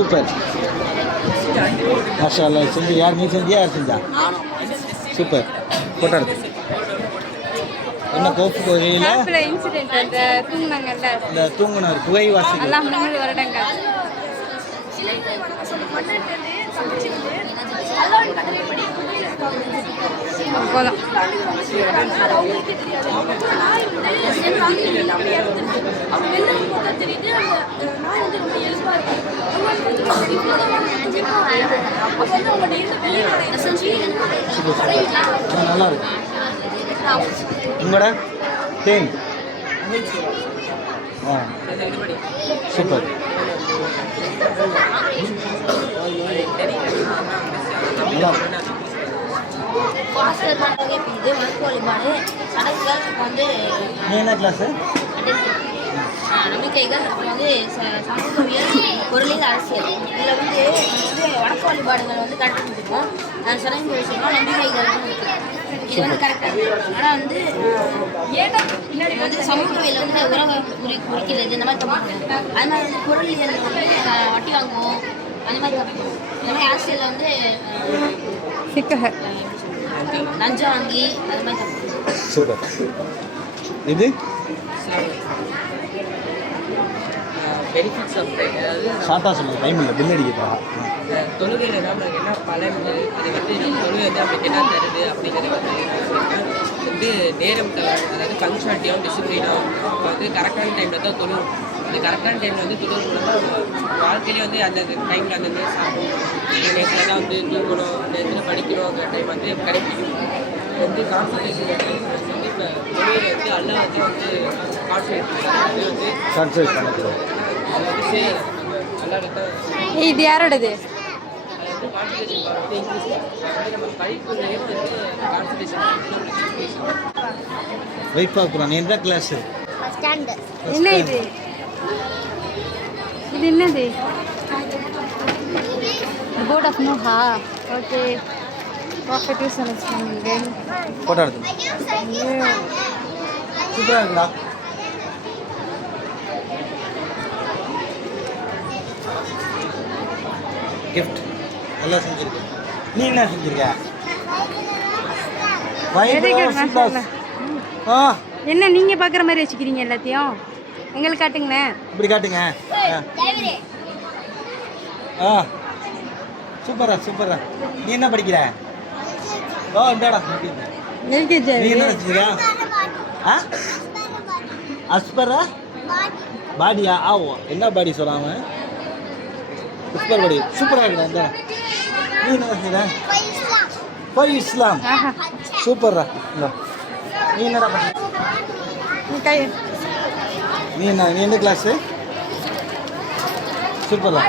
Super. மாஷா அல்லாஹ். செஞ்சு யார் நீ செஞ்சியா யார் செஞ்சா? சூப்பர். போட்டோ எடுத்து என்ன கோப்பு கோயில இன்சிடென்ட் அந்த தூங்குனாங்கல்ல, இந்த தூங்குனார் புகை வாசி எல்லாம் 3 வருடங்கள் போதும். நல்லா இருக்கு. உங்களோட தேன் சூப்பர். நல்லா நீ என்ன கிளாஸு? நம்பிக்கைகள் அப்புறம் வந்து சமூகவியல், பொருளியல், அரசியல். இதில் வந்து வணக்க வழிபாடுகள் வந்து கரெக்டாக கொடுத்துருக்கோம். சடங்கு விஷயமா நம்பிக்கைகள் இது வந்து கரெக்டாக. ஆனால் வந்து சமூகவியல் வந்து உறவை குறிக்கிறது இந்த மாதிரி தப்பு. அது மாதிரி வந்து பொருளியல் வந்து வட்டி வாங்குவோம் அந்த மாதிரி தப்பு. இந்த மாதிரி அரசியலில் வந்து லஞ்சம் வாங்கி அது மாதிரி தப்பு. சூப்பர். இது பெனிஃபிட்ஸ் ஆஃப் அதாவது ஷார்ட்டாக சொல்லுங்கள், டைம் இல்லை, பில் அடிக்கிறா. தொழுகையில் தான் நமக்கு என்ன பலன்கள், அது வந்து நம்ம தொழுகை வந்து அப்படி என்ன தருது அப்படிங்கிறது வந்து நேரம் அதாவது பங்க்சுவாலிட்டியாகவும் டிசிப்ளினாகவும் இப்போ வந்து கரெக்டான டைமில் தான் தொழுவோம். அந்த கரெக்டான டைமில் வந்து தொழுவோம்னா வாழ்க்கையிலே வந்து அந்தந்த டைமில் அந்தந்த சாப்பிடணும், அந்த நேரத்தில் தான் வந்து தூங்கணும், அந்த இடத்துல படிக்கிறோங்கிற டைம் வந்து கடைப்பிடிக்கணும். வந்து கான்சன்ட்ரேஷன் வந்து இப்போ தொழுகையில் வந்து எல்லாம் வந்து கான்சன்ட்ரேட் பண்ணக்கூடாது. இது யாரோடது? வெயிட் பார்க்குறோம். நீ எந்த கிளாஸு? என்ன இது? இது என்னது? போர்ட் ஆஃப் நோஹா. ஓகே. ப்ராஃபிட் யூஸ் பண்ணுங்க. போட்டோ எடுத்து சூப்பராக இருக்குடா. கிஃப்ட் நல்லா செஞ்சுருக்க. நீ என்ன செஞ்சுருக்க? என்ன நீங்க பாக்குற மாதிரி வச்சுக்கிறீங்க எல்லாத்தையும்? எங்களுக்கு காட்டுங்கண்ணே. இப்படி காட்டுங்க. சூப்பரா சூப்பரா. நீ என்ன படிக்கிற? இந்தாடா. நீ என்ன செஞ்சுருக்க? அஸ்பரா பாடியா? என்ன பாடி சொல்லாம சூப்பர் பாடி. சூப்பராக இருக்குடா. இந்த நீ என்ன செய்யற? போய் இஸ்லாம். சூப்பர்ரா. நீ என்னடா பண்ண? நீ எந்த கிளாஸு? சூப்பர்ரா.